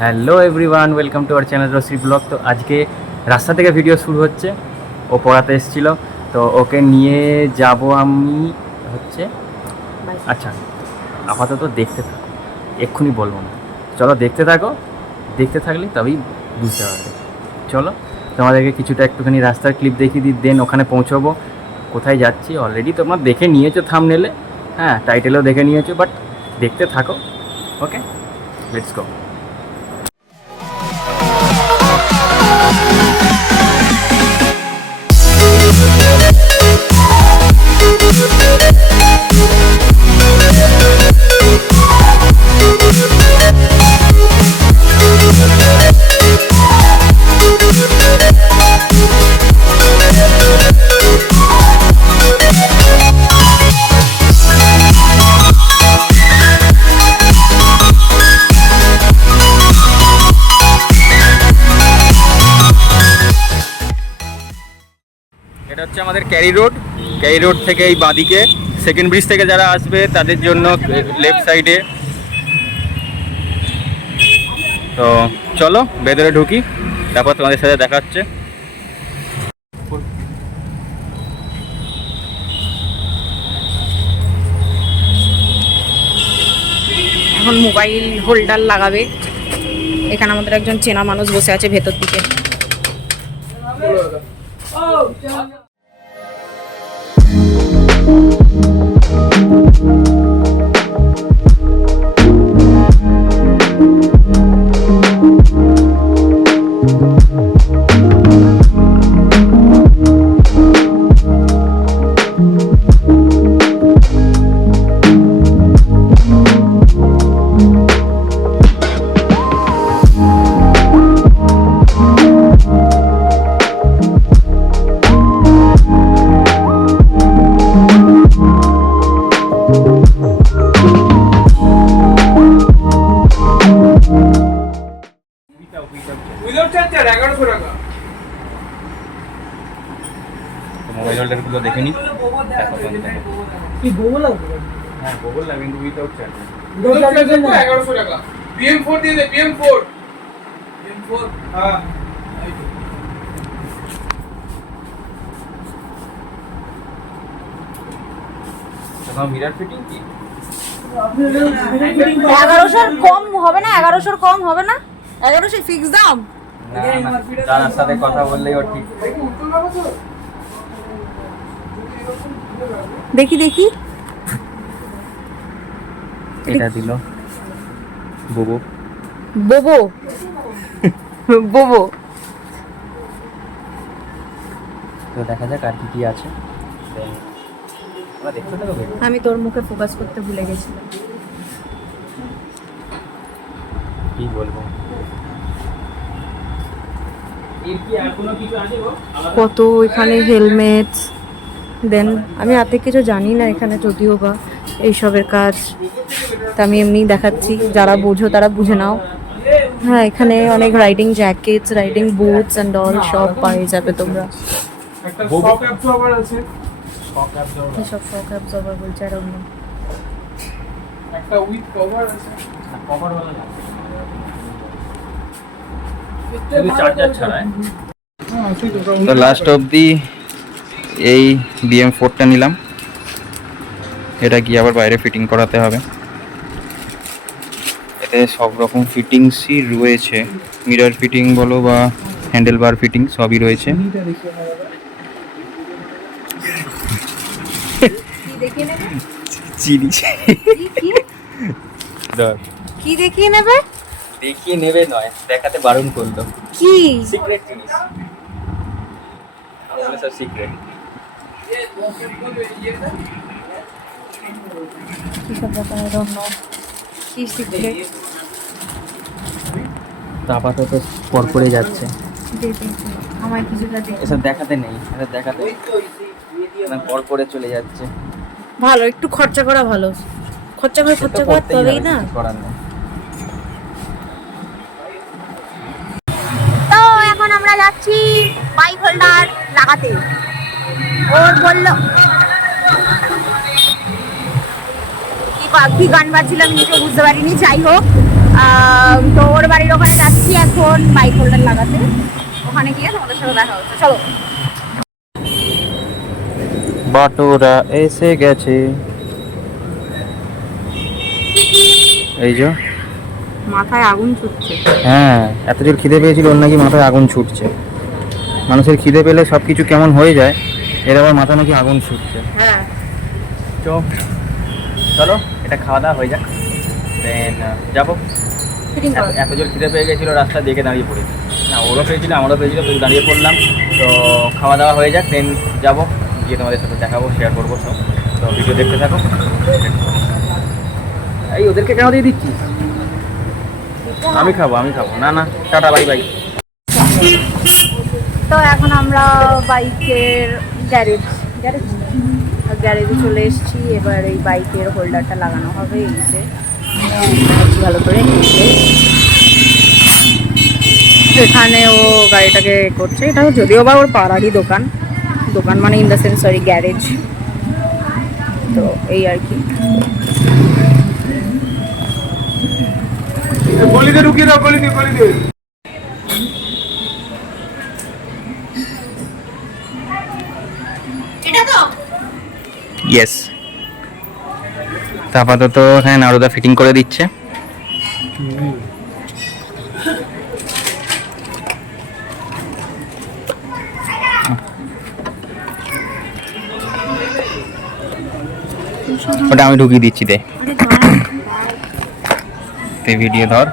Hello everyone, welcome to our channel Rashmi blog. তো আজকে রাস্তা থেকে ভিডিও শুরু হচ্ছে। ও পড়াতে এসেছিল, তো ওকে নিয়ে যাব আমি হচ্ছে। আচ্ছা, আপাতত দেখতে থাকো, এক্ষুনি বলবো না। চলো দেখতে থাকো, দেখতে থাকলে তবেই বুঝতে পারবে। চলো তোমাদেরকে কিছুটা একটুখানি রাস্তার ক্লিপ দেখিয়ে দিই, দেন ওখানে পৌঁছবো। কোথায় যাচ্ছি অলরেডি তোমরা দেখে নিয়েছো থাম্বনেলে, হ্যাঁ টাইটেলেও দেখে নিয়েছো, বাট দেখতে থাকো। ওকে, লেটস গো। এটা হচ্ছে আমাদের ক্যারি রোড থেকে এই বাঁদিকে সেকেন্ড ব্রিজ থেকে যারা আসবে তাদের জন্য লেফট সাইডে। তো চলো ভেতরে ঢুকি, তারপর তোমাদের সাথে দেখা হচ্ছে। এখন মোবাইল হোল্ডার লাগাবে। এখানে আমাদের একজন চেনা মানুষ বসে আছে ভেতর দিকে। মোবাইল হোল্ডারগুলো দেখে নি। কি গোবল লাগবে? হ্যাঁ গুগল লাগবে, কিন্তু উইদাউট চার্জার। 1100 টাকা। PM4 দিয়ে দে, PM4 হ্যাঁ। তোমার মিরর ফিটিং কি 1100 কম হবে না? 1100 কম হবে না? 1100 ফিক্স দাম। না, তার সাথে কথা বললেই ও ঠিক। দেখি দেখি। এটা দিল বুবু। বোবো বোবো। তো দেখা যাক আর কি আছে। আমরা দেখতে থাকবো। আমি তোর মুখে ফোকাস করতে ভুলে গেছিলাম। কি বলবো, কত এখানে হেলমেট। দেন আমি হাতে কিছু জানি না এখানে, যদিও বা এইসবের কাজ, তা আমি এমনি দেখাচ্ছি। যারা বোঝো তারা বুঝে নাও। হ্যাঁ, এখানে অনেক riding jackets, riding boots and all সব পেয়ে যাবে তোমরা। একটা শক অ্যাবজর্বার আছে। এসব শক অ্যাবজর্বার বলছে আর অন্য একটা উইথ কভার আছে। কভার হলো না, শুধু চার্জার ছাড়া। হ্যাঁ, সেই তো। তো লাস্ট অবধি এই BM4টা নিলাম। এটা কি আবার বাইরে ফিটিং করাতে হবে। এতে সব রকম ফিটিংসই রয়েছে, মিরর ফিটিং বলো বা হ্যান্ডেল বার ফিটিং সবই রয়েছে। কি দেখিয়ে নেবে? চিনি কি দেখিয়ে নেবে? দেখিয়ে নেবে নয়, দেখাতে বারণ করলো। কি সিক্রেট জিনিস, আসলে সব সিক্রেট। কি সব ব্যাপার অন্য কি সিক্রেট? তো আপাতত পর করে যাচ্ছে। আমার কিছুটা দেখি। এসব দেখাতে নেই, এটা দেখাতে পর করে চলে যাচ্ছে। ভালো, একটু খরচা করা ভালো। খরচা করে তবেই না। করার নেই। তো এখন আমরা যাচ্ছি বাইক হোল্ডার লাগাতে। ওর বললো কি গান বাজছিল আমি নিজেও বুঝতে পারিনি। যাই হোক, তো ওর বাড়ির ওখানে এখন বাইক হোল্ডার লাগাতে, ওখানে গিয়ে তোমাদের সাথে দেখা হচ্ছে। চলো। বাটোরা এসে গেছে, এই যে। মাথায় আগুন ছুটছে। হ্যাঁ, এত জোর খিদে পেয়েছিল ওর নাকি মাথায় আগুন ছুটছে। মানুষের খিদে পেলে সব কিছু কেমন হয়ে যায়, এর আবার মাথা নাকি আগুন ছুটছে। হ্যাঁ, চলো এটা খাওয়া দাওয়া হয়ে যাক, দেন যাবো। ফিটিং করো। এত জোর খিদে পেয়ে গেছিলো, রাস্তা দেখে দাঁড়িয়ে পড়ি না, ওরও পেয়েছিল আমারও পেয়েছিল, তো দাঁড়িয়ে পড়লাম। তো খাওয়া দাওয়া হয়ে যাক, দেন যাবো, গিয়ে তোমাদের সাথে দেখাবো, শেয়ার করবো সব। তো ভিডিও দেখতে থাকো। এই ওদেরকে কেন দিয়ে দিচ্ছি? আমি খাবো না না, টাটা, বাই বাই। তো এখন আমরা বাইকের গ্যারেজে চলে এসেছি। এবার এই বাইকের হোল্ডারটা লাগানো হবে, এই যে ভালো করে নিচে। এখানে ও গাড়িটাকে করছে, এটা যদিও বা ওর পাড়ারই দোকান মানে in the sense sorry garage. তো এই আর কি। গলিতে ঢুকিয়ে দাও, গলিতে। ইয়েস, আপাতত এখানে নারুদা ফিটিং করে দিচ্ছে। ওটা আমি ঢুকিয়ে দিচ্ছি, দে ভিডিও ধর।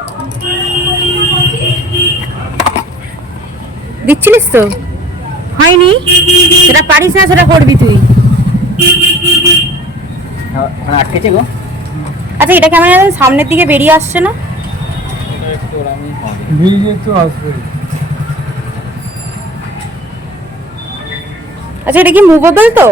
দিচ্ছিলিস তো হয়নি, সেটা পারিস না, সেটা করবি তুই। আটকেছে গো। আচ্ছা, এটা কেমন সামনের দিকে বেরিয়ে আসছে না? ভিড় তো আসবে। আচ্ছা, এটা কি মুভেবল তো?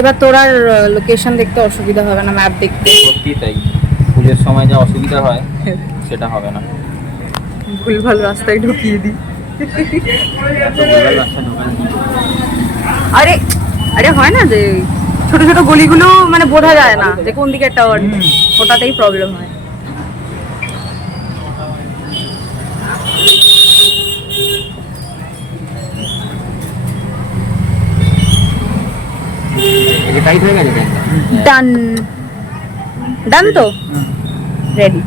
এবার তোর আর লোকেশন দেখতে অসুবিধা হবে না, ম্যাপ দেখতে। সত্যি তাই, পুজোর সময় যা অসুবিধা হয় সেটা হবে না। ভুলভাল রাস্তায় ঢুকিয়ে দিই। আরে আরে হয় না যে ছোট ছোট গলিগুলো মানে বোঝা যায় না যে কোন দিকে টাওয়ার, ওটাতেই প্রবলেম হয়। টাইট হয়ে গেছে। ডান তো রেডি,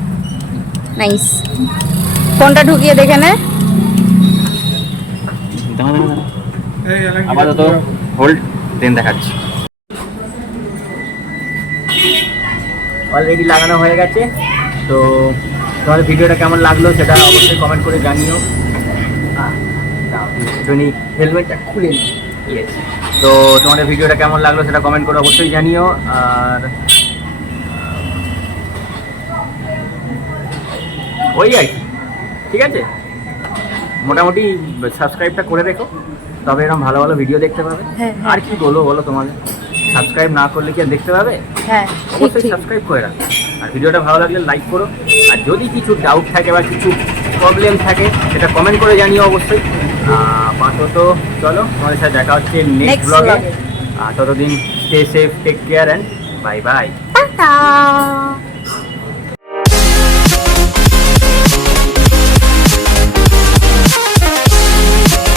নাইস। ফোনটা ঢুকিয়ে দেখে নে। আপাতত হোল্ড, দেন দেখাচ্ছি। অলরেডি লাগানো হয়ে গেছে। তো তোমাদের ভিডিওটা কেমন লাগলো সেটা অবশ্যই কমেন্ট করে জানিও। হেলমেটটা খুলে নিই। ইয়েস, তো তোমাদের ভিডিওটা কেমন লাগলো সেটা কমেন্ট করে অবশ্যই জানিও। আর ওই আর কি, ঠিক আছে, মোটামুটি সাবস্ক্রাইবটা করে রেখো, তবে এরকম ভালো ভালো ভিডিও দেখতে পাবে। আর কি বলো তোমাদের, সাবস্ক্রাইব না করলে কি আর দেখতে পাবে? হ্যাঁ, অবশ্যই সাবস্ক্রাইব করে রাখো। আর ভিডিওটা ভালো লাগলে লাইক করো। আর যদি কিছু ডাউট থাকে বা কিছু প্রবলেম থাকে সেটা কমেন্ট করে জানিও অবশ্যই। আপাতত চলো, তোমাদের সাথে দেখা হচ্ছে নেক্সট ব্লগে। ততদিন stay safe, take care and bye bye. Tata.